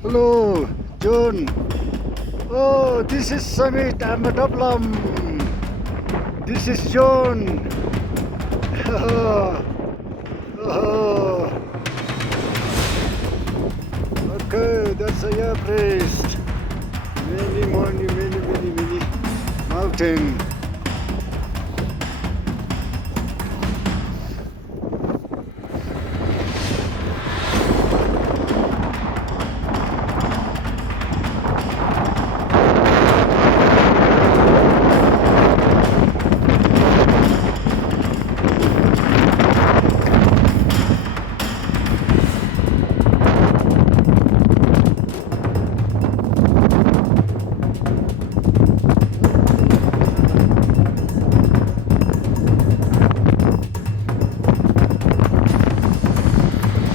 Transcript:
Hello, John. Oh, this is Summit AmaDablam. This is John. Oh, okay, that's a yeah priest. Many mountain.